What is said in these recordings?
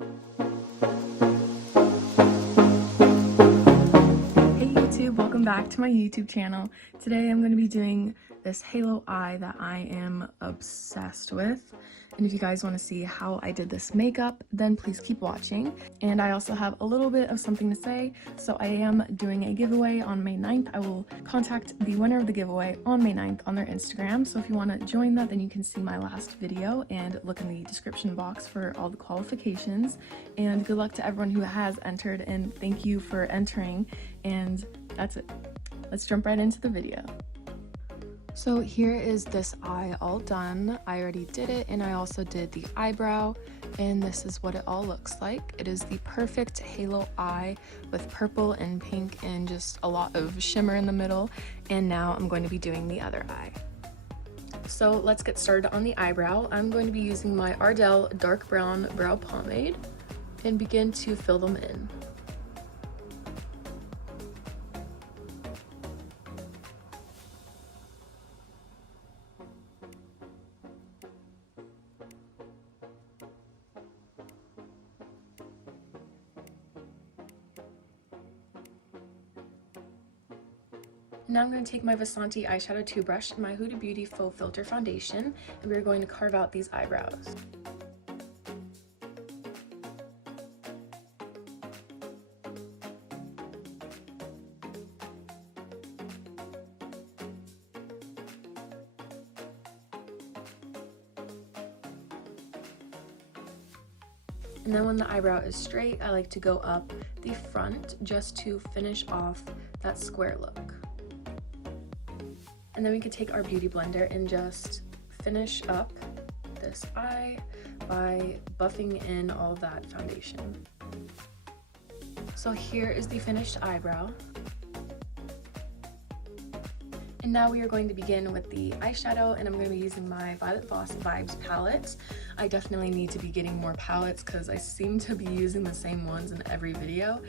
YouTube, welcome back to my YouTube channel. Today I'm going to be doing this halo eye that I am obsessed with. And if you guys want to see how I did this makeup, then please keep watching. And I also have a little bit of something to say. So I am doing a giveaway on May 9th. I will contact the winner of the giveaway on May 9th on their Instagram. So if you want to join that, then you can see my last video and look in the description box for all the qualifications. And good luck to everyone who has entered, and thank you for entering. And that's it. Let's jump right into the video. So here is this eye all done. I already did it, and I also did the eyebrow, and this is what it all looks like. It is the perfect halo eye with purple and pink and just a lot of shimmer in the middle. And now I'm going to be doing the other eye. So let's get started on the eyebrow. I'm going to be using my Ardell dark brown brow pomade and begin to fill them in. Now I'm going to take my Voss eyeshadow 2 brush and my Huda Beauty Faux Filter foundation, and we're going to carve out these eyebrows. And then when the eyebrow is straight, I like to go up the front just to finish off that square look. And then we could take our beauty blender and just finish up this eye by buffing in all that foundation. So here is the finished eyebrow. And now we are going to begin with the eyeshadow, and I'm going to be using my Violet Voss Vibes palette. I definitely need to be getting more palettes because I seem to be using the same ones in every video,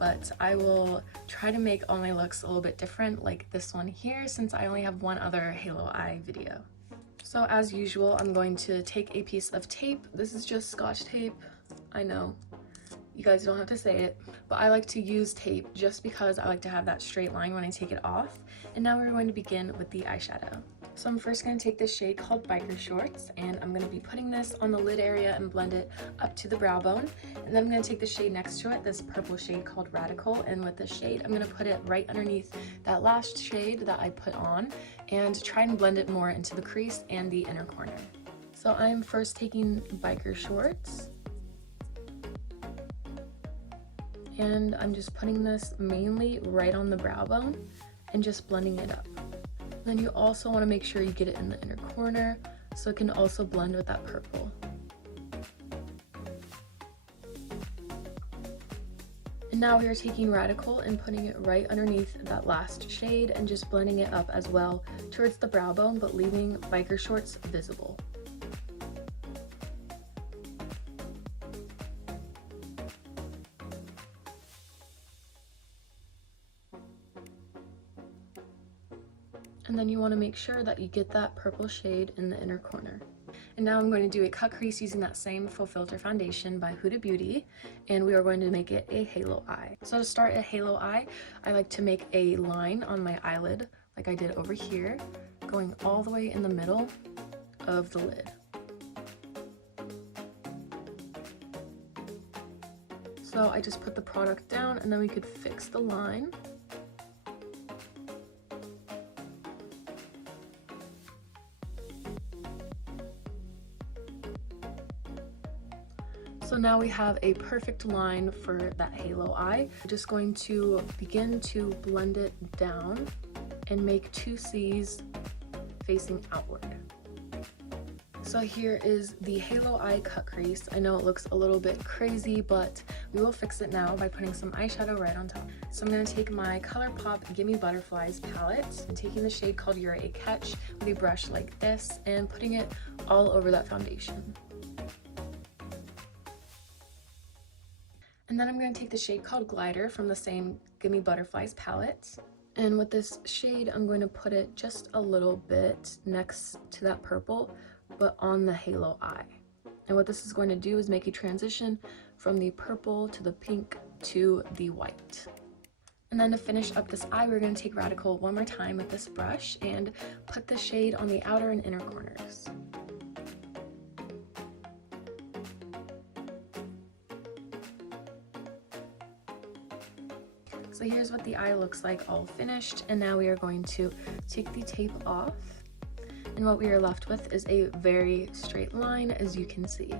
but I will try to make all my looks a little bit different, like this one here, since I only have one other halo eye video. So as usual, I'm going to take a piece of tape. This is just Scotch tape. I know, you guys don't have to say it, but I like to use tape just because I like to have that straight line when I take it off. And now we're going to begin with the eyeshadow. So I'm first going to take this shade called Biker Shorts, and I'm going to be putting this on the lid area and blend it up to the brow bone. And then I'm going to take the shade next to it, this purple shade called Radical, and with this shade I'm going to put it right underneath that last shade that I put on and try and blend it more into the crease and the inner corner. So I'm first taking Biker Shorts, and I'm just putting this mainly right on the brow bone and just blending it up. Then you also want to make sure you get it in the inner corner so it can also blend with that purple. And now we are taking Radical and putting it right underneath that last shade and just blending it up as well towards the brow bone, but leaving Biker Shorts visible. And then you want to make sure that you get that purple shade in the inner corner. And now I'm going to do a cut crease using that same Faux Filter foundation by Huda Beauty, and we are going to make it a halo eye. So to start a halo eye, I like to make a line on my eyelid like I did over here, going all the way in the middle of the lid. So I just put the product down, and then we could fix the line. So now we have a perfect line for that halo eye. I'm just going to begin to blend it down and make two C's facing outward. So here is the halo eye cut crease. I know it looks a little bit crazy, but we will fix it now by putting some eyeshadow right on top. So I'm going to take my ColourPop Gimme Butterflies palette and taking the shade called You're a Catch with a brush like this and putting it all over that foundation. And then I'm going to take the shade called Glider from the same Gimme Butterflies palette. And with this shade, I'm going to put it just a little bit next to that purple, but on the halo eye. And what this is going to do is make a transition from the purple to the pink to the white. And then to finish up this eye, we're going to take Radical one more time with this brush and put the shade on the outer and inner corners. So here's what the eye looks like all finished, and now we are going to take the tape off, and what we are left with is a very straight line, as you can see.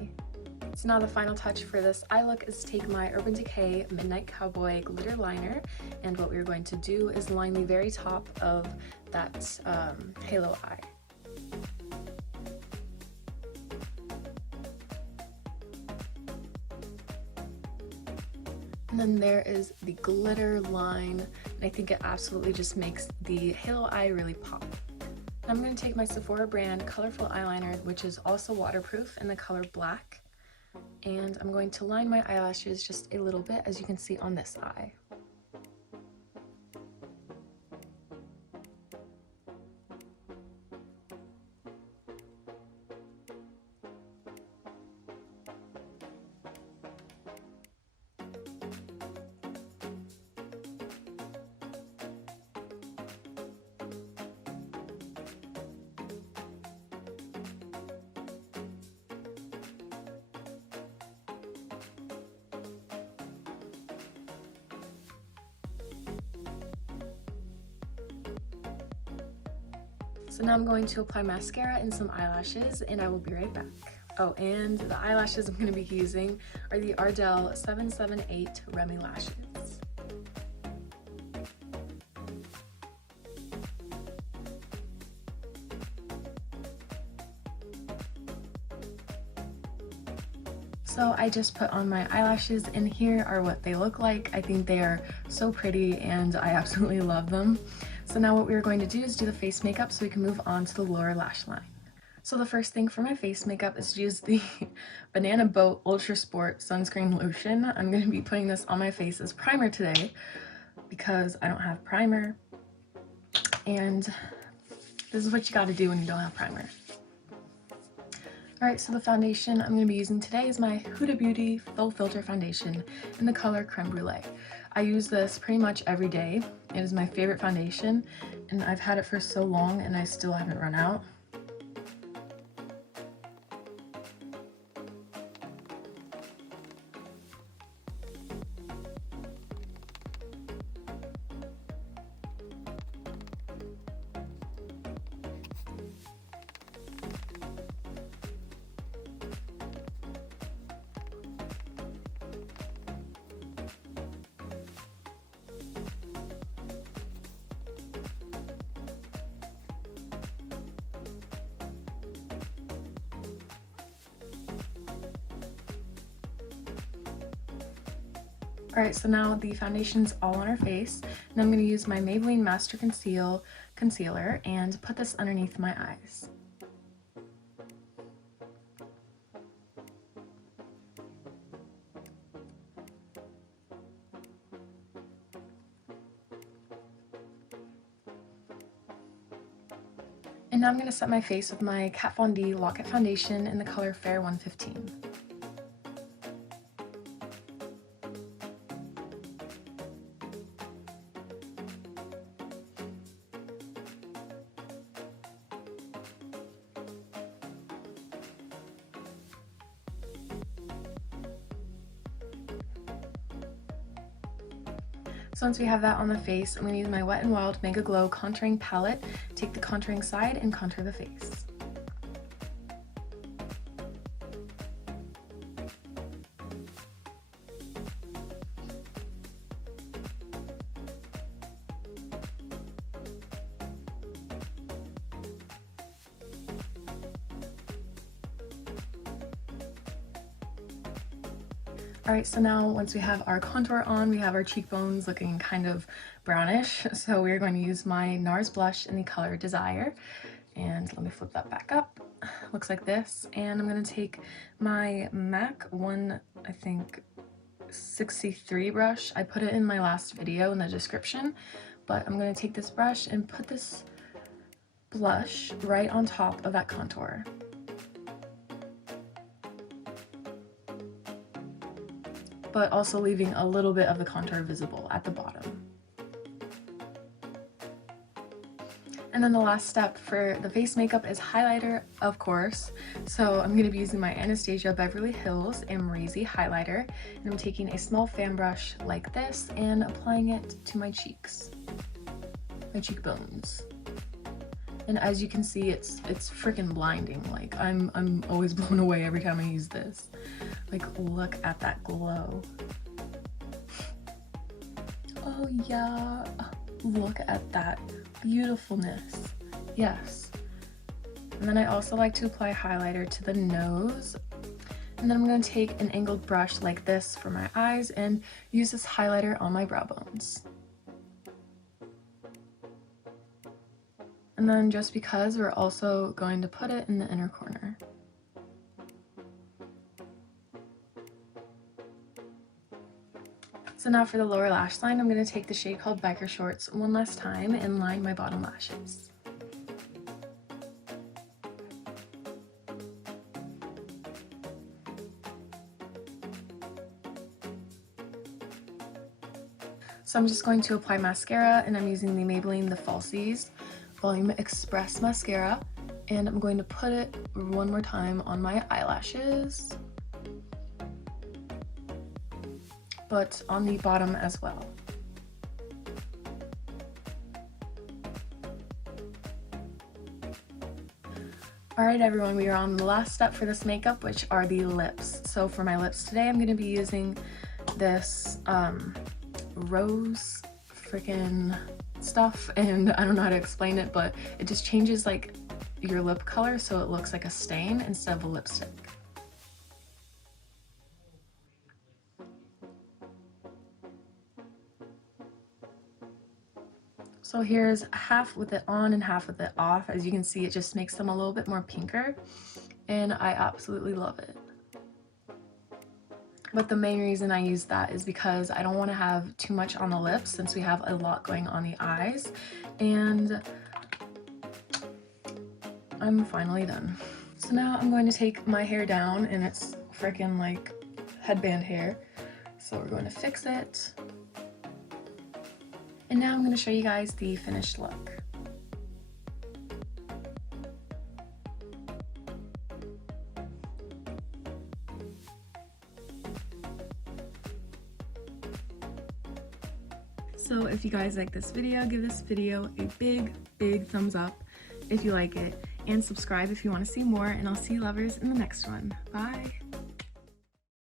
So now the final touch for this eye look is take my Urban Decay Midnight Cowboy glitter liner, and what we're going to do is line the very top of that halo eye. And then there is the glitter line, and I think it absolutely just makes the halo eye really pop. I'm going to take my Sephora brand colorful eyeliner, which is also waterproof, in the color black, and I'm going to line my eyelashes just a little bit, as you can see on this eye. So now I'm going to apply mascara and some eyelashes, and I will be right back. Oh, and the eyelashes I'm going to be using are the Ardell 778 Remy lashes. So I just put on my eyelashes, and here are what they look like. I think they are so pretty and I absolutely love them. So now what we're going to do is do the face makeup so we can move on to the lower lash line. So the first thing for my face makeup is to use the Banananana Boat Ultra Sport Sunscreen Lotion. I'm going to be putting this on my face as primer today because I don't have primer, and this is what you got to do when you don't have primer. Alright, so the foundation I'm going to be using today is my Huda Beauty Full Filter Foundation in the color Creme Brulee. I use this pretty much every day. It is my favorite foundation, and I've had it for so long and I still haven't run out. Alright, so now the foundation's all on our face, and I'm going to use my Maybelline Master Conceal concealer and put this underneath my eyes. And now I'm going to set my face with my Kat Von D Lock-It Foundation in the color Fair 115. So once we have that on the face, I'm going to use my Wet n Wild Megaglo contouring palette, take the contouring side and contour the face. Alright, so now once we have our contour on, we have our cheekbones looking kind of brownish, so we're going to use my Nars blush in the color Desire, and let me flip that back up. Looks like this, and I'm going to take my MAC 63 brush. I put it in my last video in the description, but I'm going to take this brush and put this blush right on top of that contour. but also leaving a little bit of the contour visible at the bottom. And then the last step for the face makeup is highlighter, of course. So I'm going to be using my Anastasia Beverly Hills Amrezy highlighter, and I'm taking a small fan brush like this and applying it to my cheeks, my cheekbones. And as you can see, it's freaking blinding. Like I'm always blown away every time I use this. Like, look at that glow. Oh yeah, look at that beautifulness. Yes. And then I also like to apply highlighter to the nose. And then I'm going to take an angled brush like this for my eyes and use this highlighter on my brow bones. And then just because, we're also going to put it in the inner corner. So now for the lower lash line, I'm going to take the shade called Biker Shorts one last time and line my bottom lashes. So I'm just going to apply mascara, and I'm using the Maybelline the Falsies Volume Express Mascara, and I'm going to put it one more time on my eyelashes, but on the bottom as well. Alright everyone, we are on the last step for this makeup, which are the lips. So for my lips today, I'm going to be using this rose freaking stuff, and I don't know how to explain it, but it just changes like your lip color so it looks like a stain instead of a lipstick. So here's half with it on and half with it off. As you can see, it just makes them a little bit more pinker, and I absolutely love it. But the main reason I use that is because I don't want to have too much on the lips since we have a lot going on the eyes, and I'm finally done. So now I'm going to take my hair down, and it's freaking like headband hair. So we're going to fix it. And now I'm going to show you guys the finished look. So if you guys like this video, give this video a big thumbs up if you like it, and subscribe if you want to see more, and I'll see you lovers in the next one. Bye!